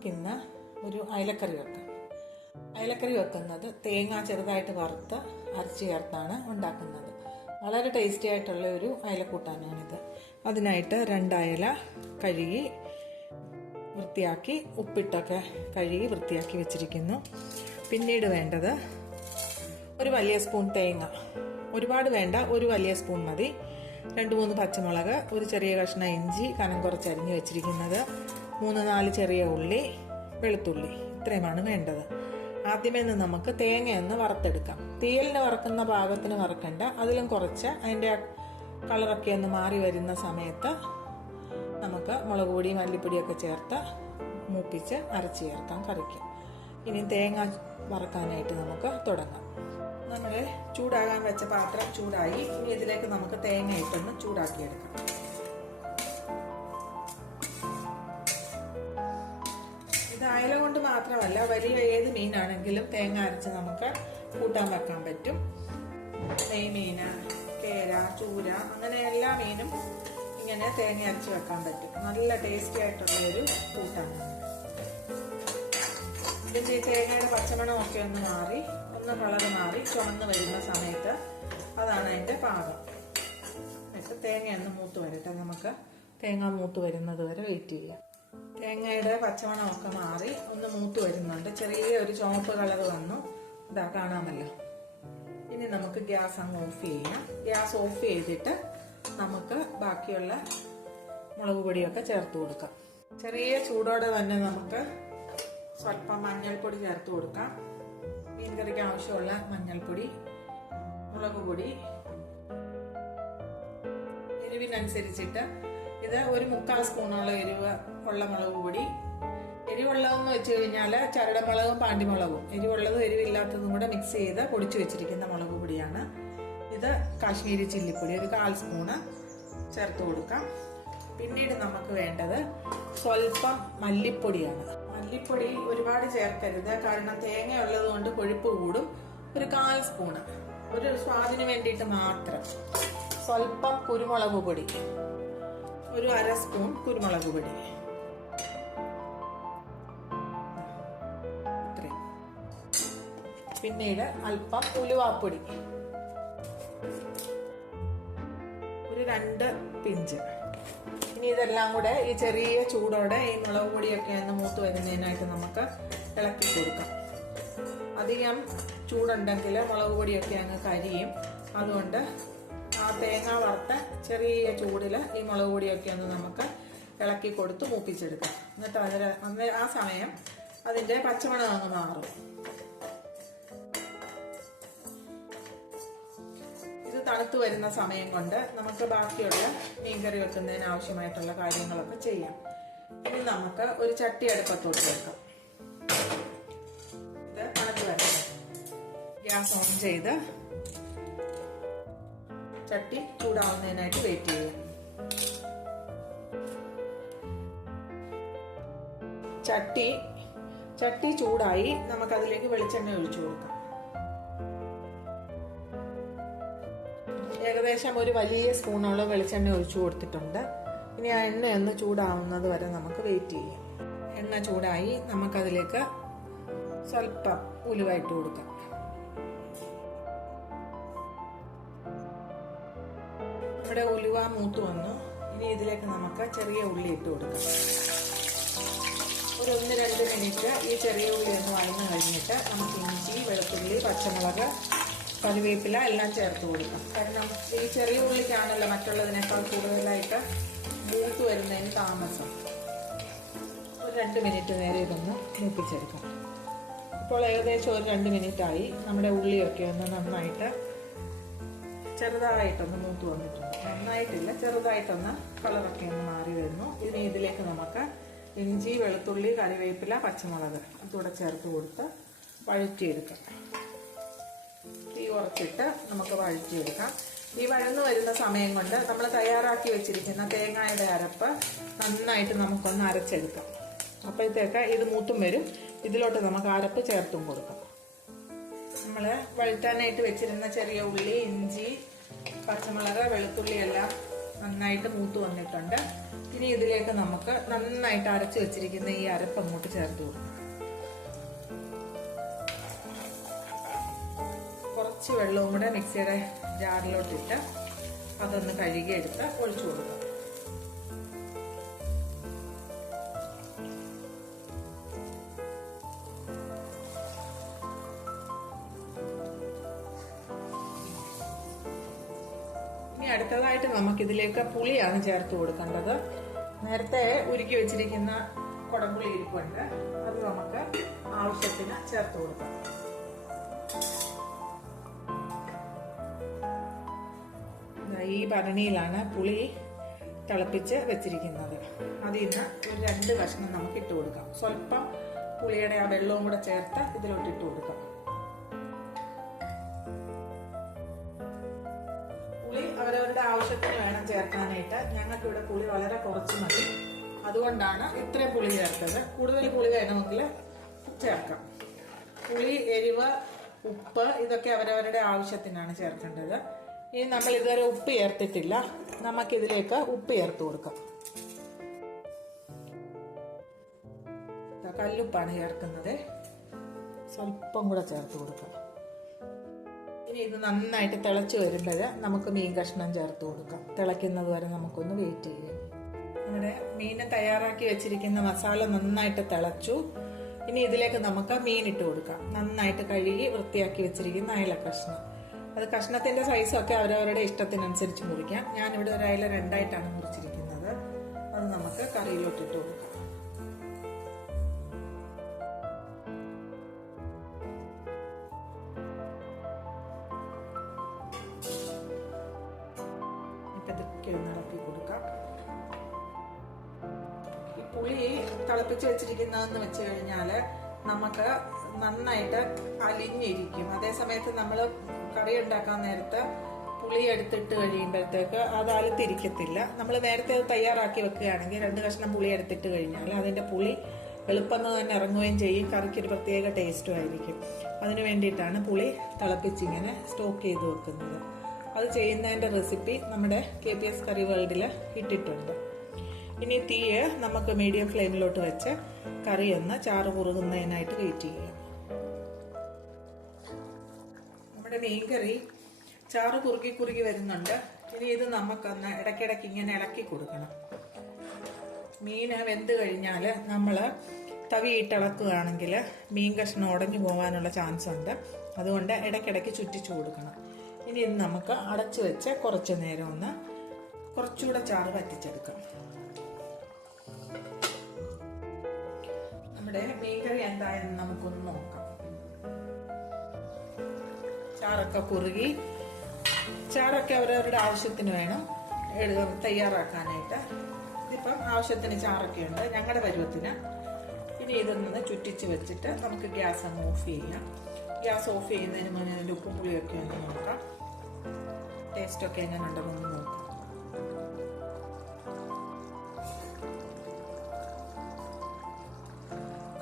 നമുക്കിന്ന് ഒരു അയലക്കറി വെക്കാം. അയലക്കറി വെക്കുന്നത് തേങ്ങ ചെറുതായിട്ട് വറുത്ത് അരച്ച് ചേർത്താണ് ഉണ്ടാക്കുന്നത്. വളരെ ടേസ്റ്റി ആയിട്ടുള്ള ഒരു അയലക്കൂട്ടാനാണിത്. അതിനായിട്ട് 2 അയല കഴുകി വൃത്തിയാക്കി ഉപ്പിട്ടൊക്കെ കഴുകി വൃത്തിയാക്കി വെച്ചിരിക്കുന്നു. പിന്നീട് വേണ്ടത് ഒരു വലിയ സ്പൂൺ തേങ്ങ, ഒരുപാട് വേണ്ട, ഒരു വലിയ സ്പൂൺ മതി. 2-3 പച്ചമുളക്, ഒരു ചെറിയ കഷ്ണം ഇഞ്ചി കനം കുറച്ച് അരിഞ്ഞു വെച്ചിരിക്കുന്നത്, 3-4 ചെറിയ ഉള്ളി, വെളുത്തുള്ളി, ഇത്രയുമാണ് വേണ്ടത്. ആദ്യമേ നമുക്ക് തേങ്ങയൊന്ന് വറുത്തെടുക്കാം. തീയലിന് വറക്കുന്ന പാകത്തിന് വറക്കണ്ട, അതിലും കുറച്ച് അതിൻ്റെ കളറൊക്കെ ഒന്ന് മാറി വരുന്ന സമയത്ത് നമുക്ക് മുളക് പൊടി മല്ലിപ്പൊടിയൊക്കെ ചേർത്ത് മൂപ്പിച്ച് അരച്ച് ചേർക്കാം കറിക്ക്. ഇനി തേങ്ങ വറക്കാനായിട്ട് നമുക്ക് തുടങ്ങാം. നമ്മൾ ചൂടാകാൻ വെച്ച പാത്രം ചൂടായി. ഇനി ഇതിലേക്ക് നമുക്ക് തേങ്ങ ഇട്ടൊന്ന് ചൂടാക്കിയെടുക്കാം. ഇത് അയല കൊണ്ട് മാത്രമല്ല, വലിയ ഏത് മീനാണെങ്കിലും തേങ്ങ അരച്ച് നമുക്ക് കൂട്ടാൻ വെക്കാൻ പറ്റും. നെയ്മീന്, കേര, ചൂര, അങ്ങനെ എല്ലാ മീനും ഇങ്ങനെ തേങ്ങ അരച്ച് വെക്കാൻ പറ്റും. നല്ല ടേസ്റ്റി ആയിട്ടുള്ള ഒരു കൂട്ടാണ്. ഇതിൻ്റെ തേങ്ങയുടെ പച്ചമണമൊക്കെ ഒന്ന് മാറി, ഒന്ന് കളറ് മാറി ചുമന്ന് വരുന്ന സമയത്ത് അതാണ് അതിൻ്റെ പാകം. എന്നിട്ട് തേങ്ങയൊന്ന് മൂത്ത് വരട്ടെ. നമുക്ക് തേങ്ങ മൂത്ത് വരുന്നത് വരെ വെയിറ്റ് ചെയ്യാം. തേങ്ങയുടെ പച്ചമണമൊക്കെ മാറി ഒന്ന് മൂത്ത് വരുന്നുണ്ട്. ചെറിയ ഒരു ചുവപ്പ് കളർ വന്നു, ഇതാ കാണാമല്ലോ. ഇനി നമുക്ക് ഗ്യാസ് അങ്ങ് ഓഫ് ചെയ്യാം. ഗ്യാസ് ഓഫ് ചെയ്തിട്ട് നമുക്ക് ബാക്കിയുള്ള മുളക് പൊടിയൊക്കെ ചേർത്ത് കൊടുക്കാം. ചെറിയ ചൂടോടെ തന്നെ നമുക്ക് സ്വല്പം മഞ്ഞൾപ്പൊടി ചേർത്ത് കൊടുക്കാം. മീൻകറിക്ക് ആവശ്യമുള്ള മഞ്ഞൾപ്പൊടി, മുളക് പൊടി, എരിവിനനുസരിച്ചിട്ട് ഇത് ഒരു 3/4 സ്പൂണോളം എരിവ് ഉള്ള മുളക് പൊടി. എരിവുള്ളതെന്ന് വെച്ച് കഴിഞ്ഞാൽ ചരടമുളകും പാണ്ടിമുളകും, എരിവുള്ളതും എരിവില്ലാത്തതും കൂടെ മിക്സ് ചെയ്ത് പൊടിച്ചു വെച്ചിരിക്കുന്ന മുളക് പൊടിയാണ്. ഇത് കാശ്മീരി ചില്ലിപ്പൊടി ഒരു 1/4 സ്പൂണ് ചേർത്ത് കൊടുക്കാം. പിന്നീട് നമുക്ക് വേണ്ടത് സ്വല്പം മല്ലിപ്പൊടിയാണ്. മല്ലിപ്പൊടി ഒരുപാട് ചേർക്കരുത്, കാരണം തേങ്ങ ഉള്ളത് കൊണ്ട് കൊഴുപ്പ് കൂടും. ഒരു 1/4 സ്പൂണ്, ഒരു സ്വാദിന് വേണ്ടിയിട്ട് മാത്രം. സ്വല്പം കുരുമുളക് പൊടി, ഒരു 1/2 സ്പൂൺ കുരുമുളക് പൊടി. ഇത്രയും. പിന്നീട് അല്പം ഉലുവാപ്പൊടി, ഒരു 2 പിഞ്ച്. ഇനി ഇതെല്ലാം കൂടെ ഈ ചെറിയ ചൂടോടെ ഈ മുളക് പൊടിയൊക്കെ ഒന്ന് മൂത്ത് വരുന്നതിനായിട്ട് നമുക്ക് ഇളക്കി കൊടുക്കാം. അധികം ചൂടുണ്ടെങ്കിൽ മുളക് പൊടിയൊക്കെ അങ്ങ് കരിയും. അതുകൊണ്ട് ആ തേങ്ങ വറുത്ത ചെറിയ ചൂടിൽ ഈ മുളക് പൊടിയൊക്കെ ഒന്ന് നമുക്ക് ഇളക്കി കൊടുത്ത് മൂപ്പിച്ചെടുക്കാം. എന്നിട്ട് ആ സമയം അതിൻ്റെ പച്ചമണം അങ്ങ് മാറും. തണുത്ത് വരുന്ന സമയം കൊണ്ട് നമുക്ക് ബാക്കിയുള്ള മീൻകറി വെക്കുന്നതിന് ആവശ്യമായിട്ടുള്ള കാര്യങ്ങളൊക്കെ ചെയ്യാം. ഇനി നമുക്ക് ഒരു ചട്ടി അടുപ്പത്തോട്ട് വെക്കാം. ഇത് തണുത്ത് വരണം. ഗ്യാസ് ഓൺ ചെയ്ത് ചട്ടി ചൂടാവുന്നതിനായിട്ട് വെയിറ്റ് ചെയ്യാം. ചട്ടി ചൂടായി. നമുക്കതിലേക്ക് വെളിച്ചെണ്ണ ഒഴിച്ചു കൊടുക്കാം. ഏകദേശം ഒരു വലിയ സ്പൂണോളം വെളിച്ചെണ്ണ ഒഴിച്ചു കൊടുത്തിട്ടുണ്ട്. ഇനി ആ എണ്ണ ഒന്ന് ചൂടാവുന്നത് വരെ നമുക്ക് വെയിറ്റ് ചെയ്യാം. എണ്ണ ചൂടായി. നമുക്കതിലേക്ക് സ്വല്പം ഉലുവ ഇട്ട് കൊടുക്കാം. ഇവിടെ ഉലുവ മൂത്ത് വന്നു. ഇനി ഇതിലേക്ക് നമുക്ക് ചെറിയ ഉള്ളി ഇട്ട് കൊടുക്കാം. ഒരു 1-2 മിനിറ്റ് ഈ ചെറിയ ഉള്ളി ഒന്ന് വഴന്നു കഴിഞ്ഞിട്ട് നമുക്ക് ഇഞ്ചി, വെളുത്തുള്ളി, പച്ചമുളക്, കറിവേപ്പില എല്ലാം ചേർത്ത് കൊടുക്കാം. കാരണം ഈ ചെറിയ ഉള്ളിക്കാണല്ലോ മറ്റുള്ളതിനേക്കാൾ കൂടുതലായിട്ട് മൂത്ത് വരുന്നതിന് താമസം. ഒരു 2 മിനിറ്റ് നേരം ഇതൊന്ന് മൂപ്പിച്ചെടുക്കാം. ഇപ്പോൾ ഏകദേശം ഒരു 2 മിനിറ്റായി. നമ്മുടെ ഉള്ളിയൊക്കെ ഒന്ന് നന്നായിട്ട് ചെറുതായിട്ടൊന്ന് മൂത്ത് വന്നിട്ടുണ്ട്. നന്നായിട്ടില്ല, ചെറുതായിട്ടൊന്ന് കളറൊക്കെ ഒന്ന് മാറി വരുന്നു. ഇനി ഇതിലേക്ക് നമുക്ക് ഇഞ്ചി, വെളുത്തുള്ളി, കറിവേപ്പില, പച്ചമുളക് അതുകൂടെ ചേർത്ത് കൊടുത്ത് വഴറ്റിയെടുക്കാം. തീ ഉറച്ചിട്ട് നമുക്ക് വഴറ്റിയെടുക്കാം. ഈ വഴന്നു വരുന്ന സമയം കൊണ്ട് നമ്മൾ തയ്യാറാക്കി വെച്ചിരിക്കുന്ന തേങ്ങയുടെ അരപ്പ് നന്നായിട്ട് നമുക്കൊന്ന് അരച്ചെടുക്കാം. അപ്പോഴത്തേക്ക് ഇത് മൂത്തും വരും. ഇതിലോട്ട് നമുക്ക് അരപ്പ് ചേർത്തും കൊടുക്കാം. നമ്മൾ വഴറ്റാനായിട്ട് വെച്ചിരുന്ന ചെറിയ ഉള്ളി, ഇഞ്ചി, പച്ചമുളക്, വെളുത്തുള്ളി എല്ലാം നന്നായിട്ട് മൂത്ത് വന്നിട്ടുണ്ട്. ഇനി ഇതിലേക്ക് നമുക്ക് നന്നായിട്ട് അരച്ച് വെച്ചിരിക്കുന്ന ഈ അരപ്പ് അങ്ങോട്ട് ചേർത്ത് കൊടുക്കാം. കുറച്ച് വെള്ളവും കൂടെ മിക്സിയുടെ ജാറിലോട്ടിട്ട് അതൊന്ന് കഴുകിയെടുത്ത് ഒഴിച്ചു കൊടുക്കാം. ഇനി അടുത്തതായിട്ട് നമുക്കിതിലേക്ക് പുളിയാണ് ചേർത്ത് കൊടുക്കേണ്ടത്. നേരത്തെ ഉരുക്കി വെച്ചിരിക്കുന്ന കുടംപുളി ഇരിപ്പുണ്ട്, അത് നമുക്ക് ആവശ്യത്തിന് ചേർത്ത് കൊടുക്കാം. ഈ ഭരണിയിലാണ് പുളി തിളപ്പിച്ച് വെച്ചിരിക്കുന്നത്. അതിൽ നിന്ന് ഒരു 2 കഷ്ണം നമുക്ക് ഇട്ട് കൊടുക്കാം. സ്വല്പം പുളിയുടെ ആ വെള്ളവും കൂടെ ചേർത്ത് ഇതിലോട്ട് ഇട്ട് കൊടുക്കാം. പുളി അവരവരുടെ ആവശ്യത്തിന് വേണം ചേർക്കാനായിട്ട്. ഞങ്ങൾക്ക് ഇവിടെ പുളി വളരെ കുറച്ച് മതി, അതുകൊണ്ടാണ് ഇത്രയും പുളി ചേർത്തത്. കൂടുതൽ പുളി വേണമെങ്കിൽ ചേർക്കാം. പുളി, എരിവ്, ഉപ്പ് ഇതൊക്കെ അവരവരുടെ ആവശ്യത്തിനാണ് ചേർക്കേണ്ടത്. ഇനി നമ്മൾ ഇതുവരെ ഉപ്പ് ചേർത്തിട്ടില്ല, നമുക്കിതിലേക്ക് ഉപ്പ് ചേർത്ത് കൊടുക്കാം. കല്ലുപ്പാണ് ചേർക്കുന്നത്, സ്വല്പം കൂടെ ചേർത്ത് കൊടുക്കാം. ഇനി ഇത് നന്നായിട്ട് തിളച്ച് വരുമ്പോൾ നമുക്ക് മീൻ കഷ്ണം ചേർത്ത് കൊടുക്കാം. തിളയ്ക്കുന്നത് വരെ നമുക്കൊന്ന് വെയിറ്റ് ചെയ്യാം. നമ്മുടെ മീൻ തയ്യാറാക്കി വെച്ചിരിക്കുന്ന മസാല നന്നായിട്ട് തിളച്ചു. ഇനി ഇതിലേക്ക് നമുക്ക് മീൻ ഇട്ട് കൊടുക്കാം. നന്നായിട്ട് കഴുകി വൃത്തിയാക്കി വെച്ചിരിക്കുന്ന അയല കഷ്ണം. അത് കഷ്ണത്തിന്റെ സൈസൊക്കെ അവരവരുടെ ഇഷ്ടത്തിനനുസരിച്ച് മുറിക്കാം. ഞാനിവിടെ ഒരു അയല 2ആയിട്ടാണ് മുറിച്ചിരിക്കുന്നത്. അത് നമുക്ക് കറിയിലോട്ട് ഇട്ട് കൊടുക്കാം. ഇതൊക്കെ ഇളക്കി കൊടുക്കാം. ഈ പുളി തിളപ്പിച്ച് വെച്ചിരിക്കുന്നതെന്ന് വെച്ച് കഴിഞ്ഞാല് നമുക്ക് നന്നായിട്ട് അലിഞ്ഞിരിക്കും. അതേസമയത്ത് നമ്മൾ കറി ഉണ്ടാക്കാൻ നേരത്ത് പുളി എടുത്തിട്ട് കഴിയുമ്പോഴത്തേക്ക് അത് അലുത്തിരിക്കത്തില്ല. നമ്മൾ നേരത്തെ അത് തയ്യാറാക്കി വെക്കുകയാണെങ്കിൽ 2 കഷ്ണം പുളി എടുത്തിട്ട് കഴിഞ്ഞാൽ അതിന്റെ പുളി എളുപ്പം തന്നെ ഇറങ്ങുകയും ചെയ്യും. കറിക്ക് ഒരു പ്രത്യേക ടേസ്റ്റും ആയിരിക്കും. അതിന് വേണ്ടിയിട്ടാണ് പുളി തിളപ്പിച്ചിങ്ങനെ സ്റ്റോക്ക് ചെയ്ത് വെക്കുന്നത്. അത് ചെയ്യുന്നതിന്റെ റെസിപ്പി നമ്മുടെ KPS കറി വേൾഡിൽ ഇട്ടിട്ടുണ്ട്. ഇനി തീയ് നമുക്ക് മീഡിയം ഫ്ലെയിമിലോട്ട് വെച്ച് കറി ഒന്ന് ചാറ് കുറുകുന്നതിനായിട്ട് വെയിറ്റ് ചെയ്യാം. നമ്മുടെ മീൻകറി ചാറ് കുറുകി വരുന്നുണ്ട്. ഇനി ഇത് നമുക്കൊന്ന് ഇടയ്ക്കിടയ്ക്ക് ഇങ്ങനെ ഇളക്കി കൊടുക്കണം. മീൻ വെന്ത് കഴിഞ്ഞാൽ നമ്മൾ തവിയിട്ടിളക്കുകയാണെങ്കിൽ മീൻ കഷ്ണം ഉടഞ്ഞു പോകാനുള്ള ചാൻസ് ഉണ്ട്. അതുകൊണ്ട് ഇടയ്ക്കിടയ്ക്ക് ചുറ്റിച്ചു കൊടുക്കണം. ഇനി ഇത് നമുക്ക് അടച്ചു വെച്ച് കുറച്ച് നേരം ഒന്ന് കുറച്ചുകൂടെ ചാറ് വറ്റിച്ചെടുക്കാം. നമ്മുടെ മീൻകറി എന്തായെന്ന് നമുക്കൊന്ന് നോക്കാം. ചാറൊക്കെ കുറുകി, ചാറൊക്കെ അവരവരുടെ ആവശ്യത്തിന് വേണം തയ്യാറാക്കാനായിട്ട്. ഇതിപ്പം ആവശ്യത്തിന് ചാറൊക്കെ ഉണ്ട് ഞങ്ങളുടെ പരുവത്തിന്. ഇനി ഇതൊന്ന് ചുറ്റിച്ച് വെച്ചിട്ട് നമുക്ക് ഗ്യാസ് അങ്ങ് ഓഫ് ചെയ്യാം. ഗ്യാസ് ഓഫ് ചെയ്യുന്നതിന് മുന്നേ അതിൻ്റെ ഉപ്പും പുളിയൊക്കെ ഒന്ന് നോക്കാം. ടേസ്റ്റൊക്കെ എങ്ങനെ ഉണ്ടെന്നൊന്ന് നോക്കാം.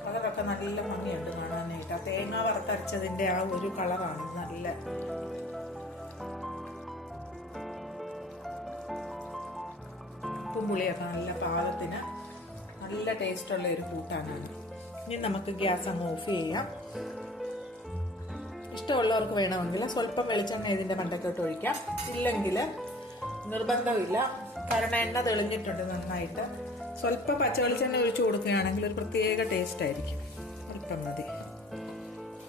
കളറൊക്കെ നല്ല ഭംഗിയുണ്ട് കാണാനായിട്ട്. ആ തേങ്ങ വറുത്തരച്ചതിന്റെ ആ ഒരു കളറാണ് നല്ല. ഉപ്പും പുളിയൊക്കെ നല്ല പാകത്തിന് നല്ല ടേസ്റ്റുള്ള ഒരു കൂട്ടാനാണ്. ഇനി നമുക്ക് ഗ്യാസ് അങ്ങ് ഓഫ് ചെയ്യാം. ഇഷ്ടമുള്ളവർക്ക് വേണമെങ്കിൽ സ്വല്പം വെളിച്ചെണ്ണ ഇതിന്റെ മണ്ടക്കോട്ട് ഒഴിക്കാം. ഇല്ലെങ്കിൽ നിർബന്ധമില്ല, കാരണം എണ്ണ തെളിഞ്ഞിട്ടുണ്ട് നന്നായിട്ട്. സ്വല്പം പച്ച വെളിച്ചെണ്ണ ഒഴിച്ചു കൊടുക്കുകയാണെങ്കിൽ ഒരു പ്രത്യേക ടേസ്റ്റ് ആയിരിക്കും. സ്വല്പം മതി.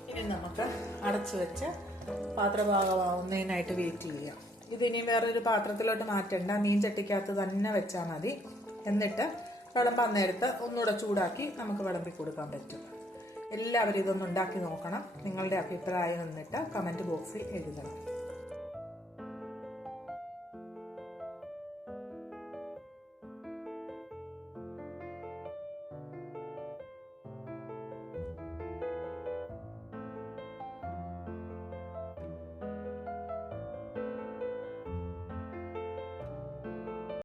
ഇനി നമുക്ക് അടച്ചു വെച്ച് പാത്രഭാഗമാവുന്നതിനായിട്ട് വെയിറ്റ് ചെയ്യാം. ഇതിനി വേറൊരു പാത്രത്തിലോട്ട് മാറ്റണ്ട, മീൻ ചട്ടിക്കകത്ത് തന്നെ വെച്ചാൽ മതി. എന്നിട്ട് വിളമ്പാൻ നേരത്ത് ഒന്നുകൂടെ ചൂടാക്കി നമുക്ക് വിളമ്പി കൊടുക്കാൻ പറ്റും. എല്ലാവരും ഇതൊന്ന് ഉണ്ടാക്കി നോക്കണം. നിങ്ങളുടെ അഭിപ്രായം എന്നിട്ട് കമന്റ് ബോക്സിൽ എഴുതണം.